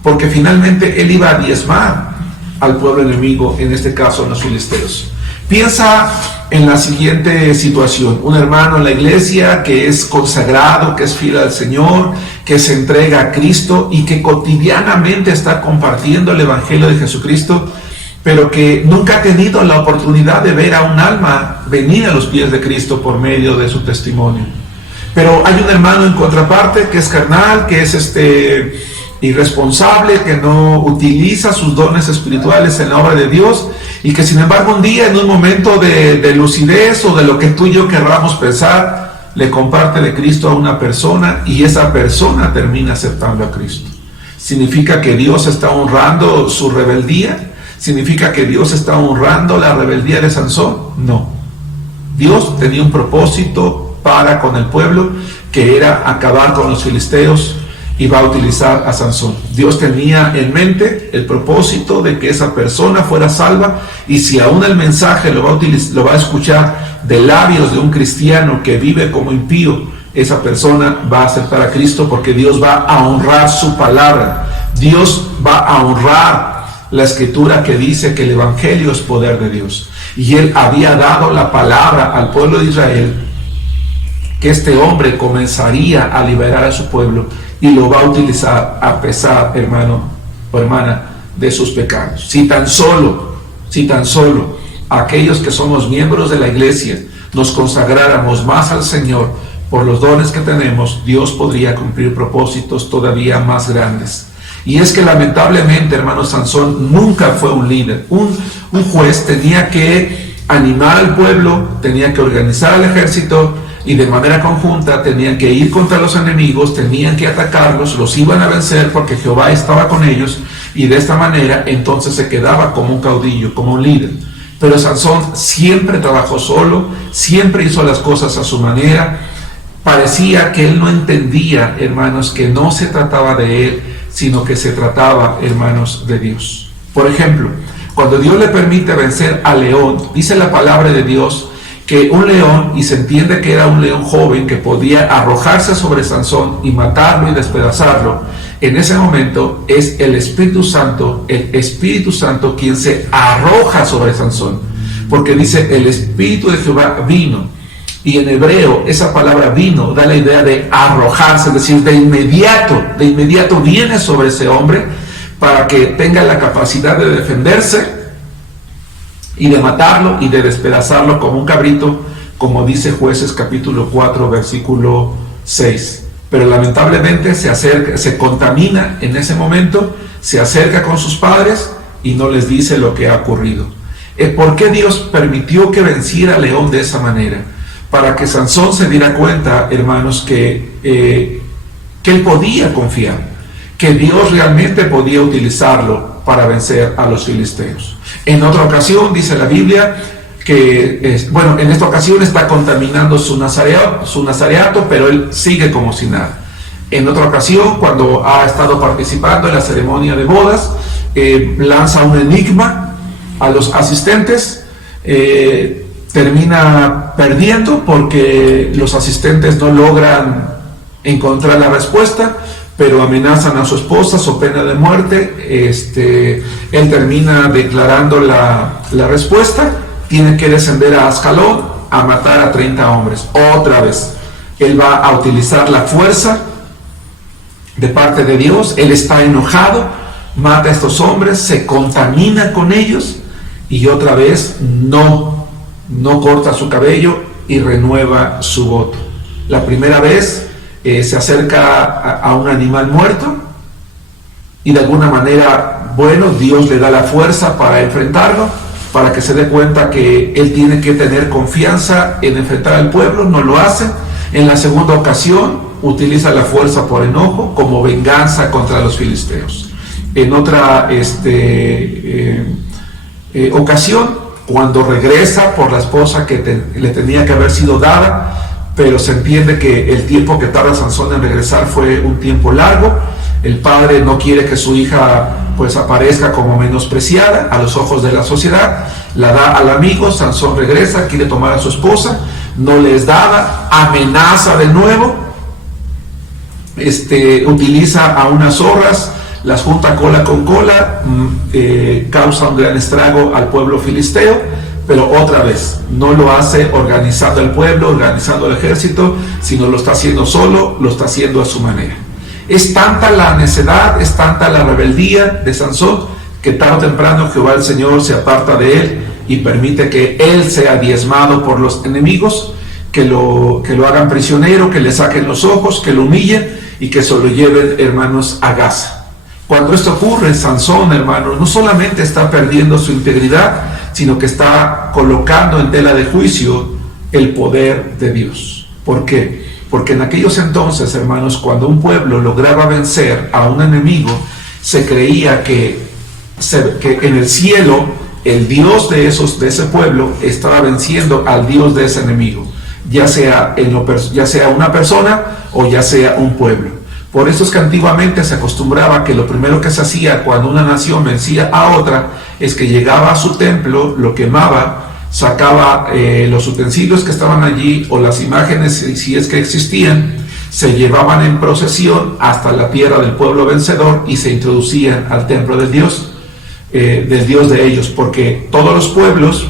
porque finalmente él iba a diezmar al pueblo enemigo, en este caso a los filisteos. Piensa en la siguiente situación: un hermano en la iglesia que es consagrado, que es fiel al Señor, que se entrega a Cristo y que cotidianamente está compartiendo el Evangelio de Jesucristo, pero que nunca ha tenido la oportunidad de ver a un alma venir a los pies de Cristo por medio de su testimonio. Pero hay un hermano en contraparte que es carnal, que es irresponsable, que no utiliza sus dones espirituales en la obra de Dios, y que sin embargo un día, en un momento de lucidez o de lo que tú y yo querramos pensar, le comparte de Cristo a una persona, y esa persona termina aceptando a Cristo. ¿Significa que Dios está honrando su rebeldía? ¿Significa que Dios está honrando la rebeldía de Sansón? No. Dios tenía un propósito para con el pueblo, que era acabar con los filisteos, y va a utilizar a Sansón. Dios tenía en mente el propósito de que esa persona fuera salva, y si aún el mensaje lo va a escuchar de labios de un cristiano que vive como impío, esa persona va a aceptar a Cristo, porque Dios va a honrar su palabra. Dios va a honrar la escritura que dice que el evangelio es poder de Dios, y él había dado la palabra al pueblo de Israel que este hombre comenzaría a liberar a su pueblo, y lo va a utilizar a pesar, hermano o hermana, de sus pecados. Si tan solo aquellos que somos miembros de la iglesia nos consagráramos más al Señor por los dones que tenemos, Dios podría cumplir propósitos todavía más grandes. Y es que lamentablemente, hermano, Sansón nunca fue un líder. Un juez tenía que animar al pueblo, tenía que organizar al ejército, y de manera conjunta tenían que ir contra los enemigos, tenían que atacarlos, los iban a vencer porque Jehová estaba con ellos, y de esta manera entonces se quedaba como un caudillo, como un líder. Pero Sansón siempre trabajó solo, siempre hizo las cosas a su manera. Parecía que él no entendía, hermanos, que no se trataba de él, sino que se trataba, hermanos, de Dios. Por ejemplo, cuando Dios le permite vencer al león, dice la palabra de Dios que un león, y se entiende que era un león joven que podía arrojarse sobre Sansón y matarlo y despedazarlo, en ese momento es el Espíritu Santo quien se arroja sobre Sansón, porque dice el Espíritu de Jehová vino, y en hebreo esa palabra vino da la idea de arrojarse, es decir, de inmediato viene sobre ese hombre para que tenga la capacidad de defenderse y de matarlo y de despedazarlo como un cabrito, como dice Jueces capítulo 4 versículo 6. Pero lamentablemente se contamina en ese momento, se acerca con sus padres y no les dice lo que ha ocurrido. ¿Por qué Dios permitió que venciera al león de esa manera? Para que Sansón se diera cuenta, hermanos, que él podía confiar, que Dios realmente podía utilizarlo para vencer a los filisteos. En otra ocasión dice la Biblia que, en esta ocasión está contaminando su nazareato, pero él sigue como si nada. En otra ocasión, cuando ha estado participando en la ceremonia de bodas, lanza un enigma a los asistentes, termina perdiendo porque los asistentes no logran encontrar la respuesta, pero amenazan a su esposa, so pena de muerte. Él termina declarando la respuesta, tiene que descender a Ascalón a matar a 30 hombres. Otra vez, él va a utilizar la fuerza de parte de Dios, él está enojado, mata a estos hombres, se contamina con ellos, y otra vez no corta su cabello y renueva su voto. La primera vez se acerca a un animal muerto y de alguna manera, bueno, Dios le da la fuerza para enfrentarlo, para que se dé cuenta que él tiene que tener confianza en enfrentar al pueblo. No lo hace. En la segunda ocasión utiliza la fuerza por enojo como venganza contra los filisteos. En otra ocasión, cuando regresa por la esposa que le tenía que haber sido dada, pero se entiende que el tiempo que tarda Sansón en regresar fue un tiempo largo. El padre no quiere que su hija pues aparezca como menospreciada a los ojos de la sociedad, la da al amigo. Sansón regresa, quiere tomar a su esposa, no le es dada, amenaza de nuevo, utiliza a unas zorras, las junta cola con cola, causa un gran estrago al pueblo filisteo, pero otra vez no lo hace organizando el pueblo, organizando el ejército, sino lo está haciendo solo, lo está haciendo a su manera. Es tanta la necedad, es tanta la rebeldía de Sansón, que tarde o temprano Jehová el Señor se aparta de él y permite que él sea diezmado por los enemigos, que lo hagan prisionero, que le saquen los ojos, que lo humillen y que se lo lleven, hermanos, a Gaza. Cuando esto ocurre, Sansón, hermanos, no solamente está perdiendo su integridad, sino que está colocando en tela de juicio el poder de Dios. ¿Por qué? Porque en aquellos entonces, hermanos, cuando un pueblo lograba vencer a un enemigo, se creía que en el cielo el Dios de ese pueblo estaba venciendo al Dios de ese enemigo, ya sea una persona o ya sea un pueblo. Por eso es que antiguamente se acostumbraba que lo primero que se hacía cuando una nación vencía a otra es que llegaba a su templo, lo quemaba, sacaba los utensilios que estaban allí o las imágenes, si es que existían, se llevaban en procesión hasta la tierra del pueblo vencedor y se introducían al templo del Dios de ellos, porque todos los pueblos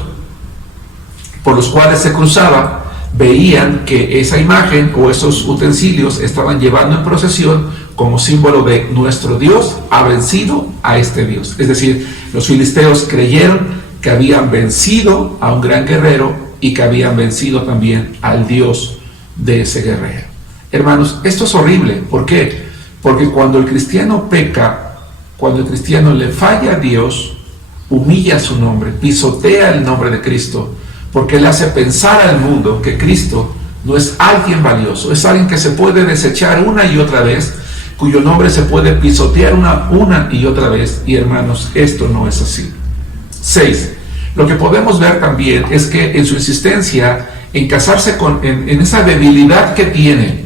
por los cuales se cruzaba veían que esa imagen o esos utensilios estaban llevando en procesión como símbolo de nuestro Dios ha vencido a este Dios. Es decir, los filisteos creyeron que habían vencido a un gran guerrero y que habían vencido también al Dios de ese guerrero. Hermanos, esto es horrible. ¿Por qué? Porque cuando el cristiano peca, cuando el cristiano le falla a Dios, humilla su nombre, pisotea el nombre de Cristo, porque él hace pensar al mundo que Cristo no es alguien valioso, es alguien que se puede desechar una y otra vez, cuyo nombre se puede pisotear una y otra vez. Y hermanos, esto no es así. 6. Lo que podemos ver también es que en su insistencia en casarse en esa debilidad que tiene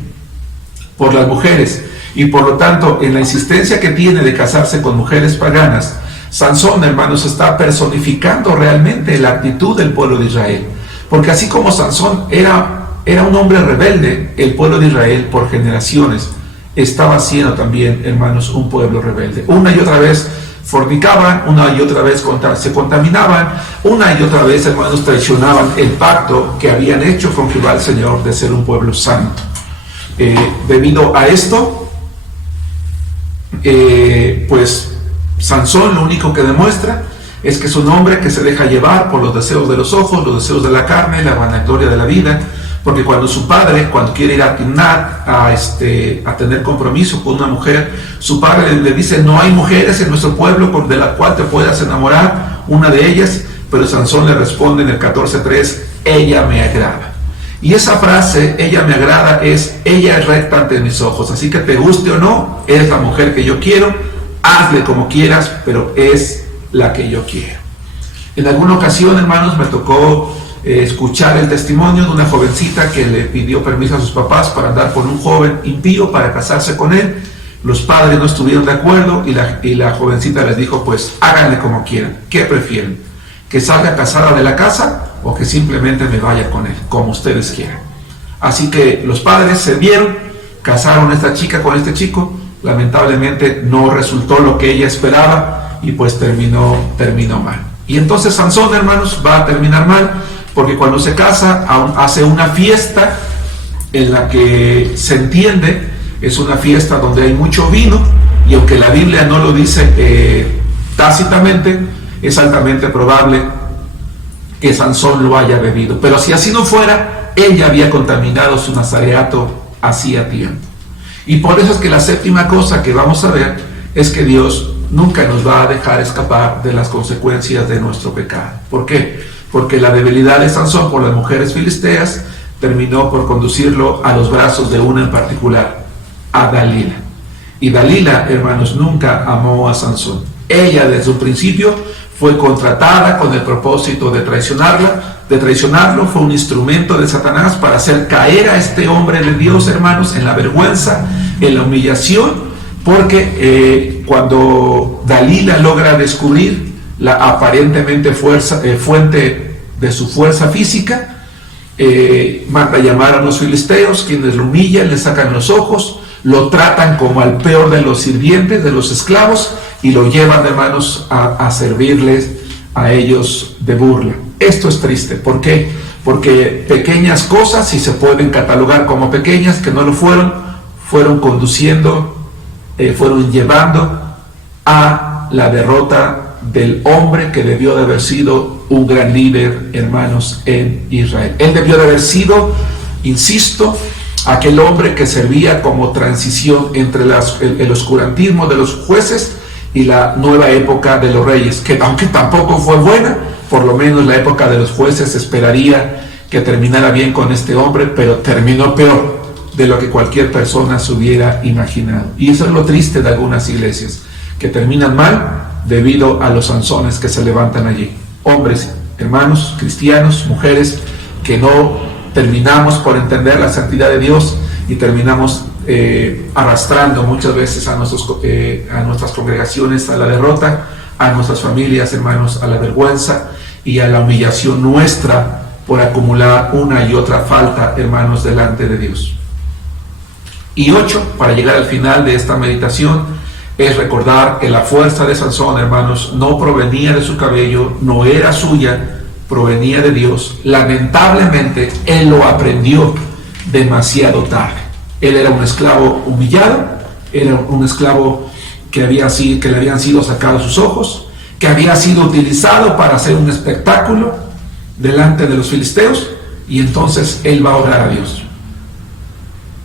por las mujeres, y por lo tanto en la insistencia que tiene de casarse con mujeres paganas, Sansón, hermanos, está personificando realmente la actitud del pueblo de Israel. Porque así como Sansón era un hombre rebelde, el pueblo de Israel por generaciones estaba siendo también, hermanos, un pueblo rebelde. Una y otra vez fornicaban, una y otra vez se contaminaban, una y otra vez, hermanos, traicionaban el pacto que habían hecho con Jehová el Señor de ser un pueblo santo. Debido a esto, pues Sansón lo único que demuestra es que es un hombre que se deja llevar por los deseos de los ojos, los deseos de la carne, la vanagloria de la vida, porque cuando su padre, cuando quiere ir a Timnat a tener compromiso con una mujer, su padre le dice: no hay mujeres en nuestro pueblo de la cual te puedas enamorar, una de ellas, pero Sansón le responde en el 14:3, ella me agrada. Y esa frase, ella me agrada, ella es recta ante mis ojos, así que te guste o no, es la mujer que yo quiero, hazle como quieras, pero es la que yo quiero. En alguna ocasión, hermanos, me tocó escuchar el testimonio de una jovencita que le pidió permiso a sus papás para andar con un joven impío para casarse con él. Los padres no estuvieron de acuerdo y la jovencita les dijo: pues háganle como quieran. ¿Qué prefieren? ¿Que salga casada de la casa o que simplemente me vaya con él, como ustedes quieran? Así que los padres se dieron, casaron a esta chica con este chico. Lamentablemente no resultó lo que ella esperaba y pues terminó mal. Y entonces Sansón, hermanos, va a terminar mal, porque cuando se casa hace una fiesta en la que se entiende, es una fiesta donde hay mucho vino, y aunque la Biblia no lo dice tácitamente, es altamente probable que Sansón lo haya bebido. Pero si así no fuera, él ya había contaminado su nazareato hacía tiempo. Y por eso es que la séptima cosa que vamos a ver es que Dios nunca nos va a dejar escapar de las consecuencias de nuestro pecado. ¿Por qué? Porque la debilidad de Sansón por las mujeres filisteas terminó por conducirlo a los brazos de una en particular, a Dalila. Y Dalila, hermanos, nunca amó a Sansón. Ella desde un principio fue contratada con el propósito de traicionarlo, fue un instrumento de Satanás para hacer caer a este hombre de Dios, hermanos, en la vergüenza, en la humillación, porque cuando Dalila logra descubrir la aparentemente fuente de su fuerza física, manda a llamar a los filisteos, quienes lo humillan, le sacan los ojos, lo tratan como al peor de los sirvientes, de los esclavos, y lo llevan, hermanos, a servirles a ellos de burla. Esto es triste. ¿Por qué? Porque pequeñas cosas, si se pueden catalogar como pequeñas, que no lo fueron conduciendo, fueron llevando a la derrota del hombre que debió de haber sido un gran líder, hermanos, en Israel. Él debió de haber sido, insisto, aquel hombre que servía como transición entre el oscurantismo de los jueces y la nueva época de los reyes, que aunque tampoco fue buena, por lo menos la época de los jueces esperaría que terminara bien con este hombre, pero terminó peor de lo que cualquier persona se hubiera imaginado. Y eso es lo triste de algunas iglesias, que terminan mal debido a los Sansones que se levantan allí. Hombres, hermanos, cristianos, mujeres, que no terminamos por entender la santidad de Dios y terminamos arrastrando muchas veces a nuestras congregaciones a la derrota, a nuestras familias, hermanos, a la vergüenza y a la humillación nuestra por acumular una y otra falta, hermanos, delante de Dios. Y 8, para llegar al final de esta meditación, es recordar que la fuerza de Sansón, hermanos, no provenía de su cabello, no era suya, provenía de Dios. Lamentablemente, él lo aprendió demasiado tarde. Él era un esclavo humillado, era un esclavo que le habían sido sacados sus ojos, que había sido utilizado para hacer un espectáculo delante de los filisteos, y entonces él va a orar a Dios.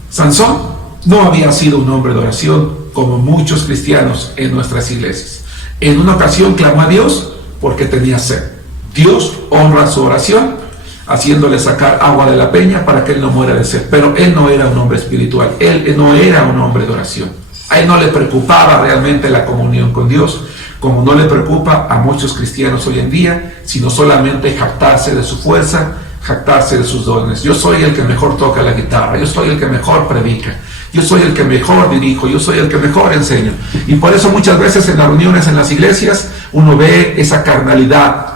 Sansón no había sido un hombre de oración como muchos cristianos en nuestras iglesias. En una ocasión clamó a Dios porque tenía sed. Dios honra su oración haciéndole sacar agua de la peña para que él no muera de sed. Pero él no era un hombre espiritual, él no era un hombre de oración. A él no le preocupaba realmente la comunión con Dios, como no le preocupa a muchos cristianos hoy en día, sino solamente jactarse de su fuerza, jactarse de sus dones. Yo soy el que mejor toca la guitarra, yo soy el que mejor predica, yo soy el que mejor dirijo, yo soy el que mejor enseño. Y por eso muchas veces en las reuniones, en las iglesias, uno ve esa carnalidad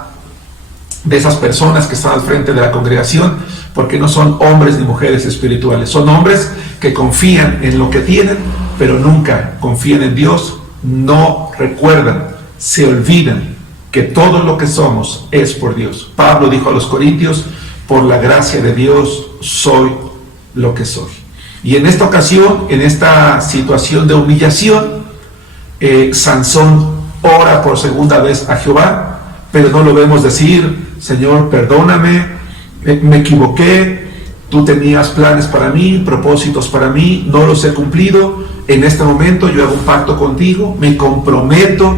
de esas personas que están al frente de la congregación, porque no son hombres ni mujeres espirituales, son hombres que confían en lo que tienen, pero nunca confían en Dios, no recuerdan, se olvidan que todo lo que somos es por Dios. Pablo dijo a los Corintios: por la gracia de Dios soy lo que soy. Y en esta ocasión, en esta situación de humillación, Sansón ora por segunda vez a Jehová, pero no lo vemos decir: Señor, perdóname, me equivoqué, tú tenías planes para mí, propósitos para mí, no los he cumplido. En este momento yo hago un pacto contigo, me comprometo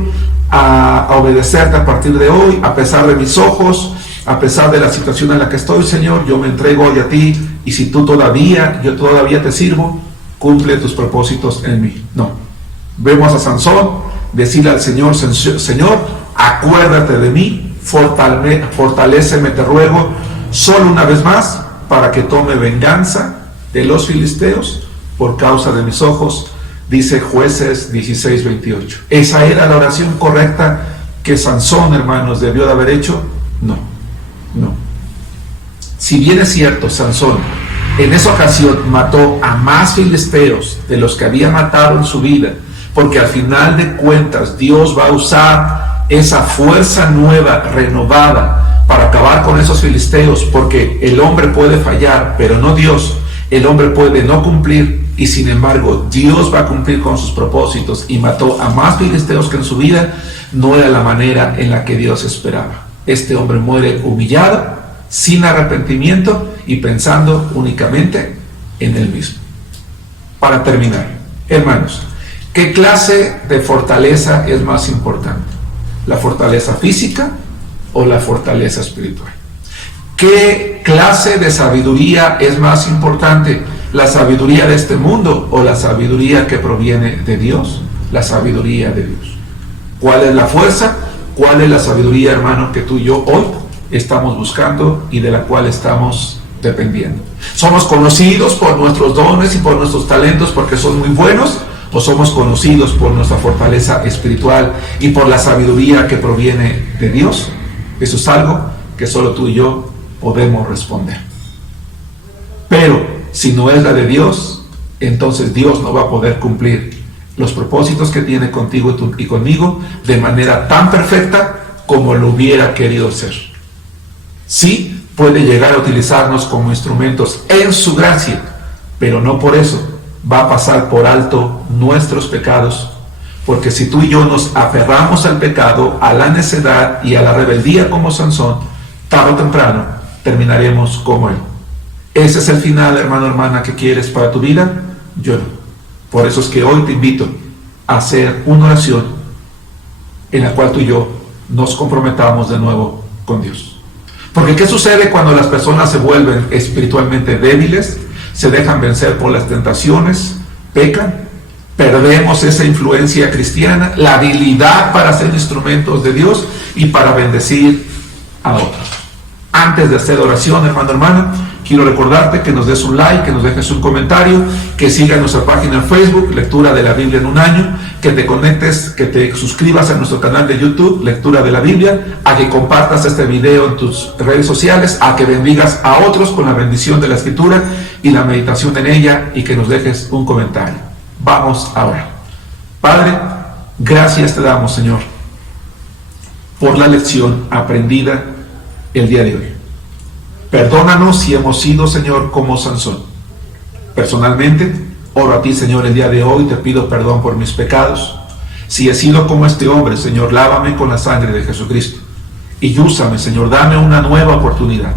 a obedecerte a partir de hoy, a pesar de mis ojos, a pesar de la situación en la que estoy, Señor, yo me entrego hoy a ti, y si yo todavía te sirvo, cumple tus propósitos en mí. No. Vemos a Sansón decirle al Señor: Señor, acuérdate de mí, fortaléceme, te ruego, solo una vez más, para que tome venganza de los filisteos por causa de mis ojos, dice Jueces 16:28. ¿Esa era la oración correcta que Sansón, hermanos, debió de haber hecho? No. Si bien es cierto, Sansón en esa ocasión mató a más filisteos de los que había matado en su vida, porque al final de cuentas Dios va a usar esa fuerza nueva, renovada, para acabar con esos filisteos, porque el hombre puede fallar, pero no Dios. El hombre puede no cumplir, y sin embargo Dios va a cumplir con sus propósitos, y mató a más filisteos que en su vida. No era la manera en la que Dios esperaba. Este hombre muere humillado, sin arrepentimiento y pensando únicamente en él mismo. Para terminar, hermanos, ¿Qué clase de fortaleza es más importante? ¿La fortaleza física o la fortaleza espiritual? ¿Qué clase de sabiduría es más importante? ¿La sabiduría de este mundo o la sabiduría que proviene de Dios? La sabiduría de Dios. ¿Cuál es la fuerza? ¿Cuál es la sabiduría, hermano, que tú y yo hoy estamos buscando y de la cual estamos dependiendo? ¿Somos conocidos por nuestros dones y por nuestros talentos porque son muy buenos? ¿O somos conocidos por nuestra fortaleza espiritual y por la sabiduría que proviene de Dios? Eso es algo que solo tú y yo podemos responder. Pero si no es la de Dios, entonces Dios no va a poder cumplir los propósitos que tiene contigo y conmigo de manera tan perfecta como lo hubiera querido ser. Sí, puede llegar a utilizarnos como instrumentos en su gracia, pero no por eso va a pasar por alto nuestros pecados, porque si tú y yo nos aferramos al pecado, a la necedad y a la rebeldía como Sansón, tarde o temprano terminaremos como él. ¿Ese es el final, hermano, hermana, que quieres para tu vida? Yo no. Por eso es que hoy te invito a hacer una oración en la cual tú y yo nos comprometamos de nuevo con Dios. Porque ¿qué sucede cuando las personas se vuelven espiritualmente débiles, se dejan vencer por las tentaciones, pecan, perdemos esa influencia cristiana, la habilidad para ser instrumentos de Dios y para bendecir a otros? Antes de hacer oración, hermano, hermana, quiero recordarte que nos des un like, que nos dejes un comentario, que sigas nuestra página en Facebook, Lectura de la Biblia en un año, que te conectes, que te suscribas a nuestro canal de YouTube, Lectura de la Biblia, a que compartas este video en tus redes sociales, a que bendigas a otros con la bendición de la Escritura y la meditación en ella, y que nos dejes un comentario. Vamos a orar. Padre, gracias te damos, Señor, por la lección aprendida el día de hoy. Perdónanos si hemos sido, Señor, como Sansón. Personalmente, oro a ti, Señor, el día de hoy, te pido perdón por mis pecados. Si he sido como este hombre, Señor, lávame con la sangre de Jesucristo. Y úsame, Señor, dame una nueva oportunidad.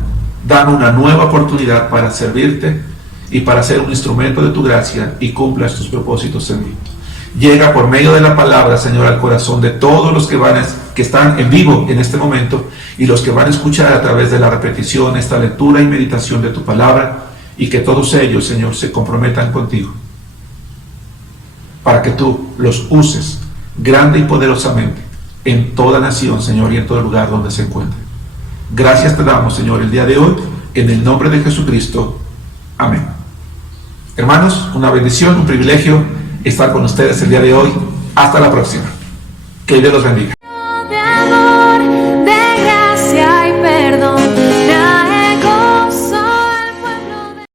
Dame una nueva oportunidad para servirte y para ser un instrumento de tu gracia y cumplas tus propósitos en mí. Llega por medio de la palabra, Señor, al corazón de todos los que están en vivo en este momento y los que van a escuchar a través de la repetición esta lectura y meditación de tu palabra, y que todos ellos, Señor, se comprometan contigo para que tú los uses grande y poderosamente en toda nación, Señor, y en todo lugar donde se encuentren. Gracias te damos, Señor, el día de hoy, en el nombre de Jesucristo. Amén. Hermanos, una bendición, un privilegio estar con ustedes el día de hoy. Hasta la próxima. Que Dios los bendiga.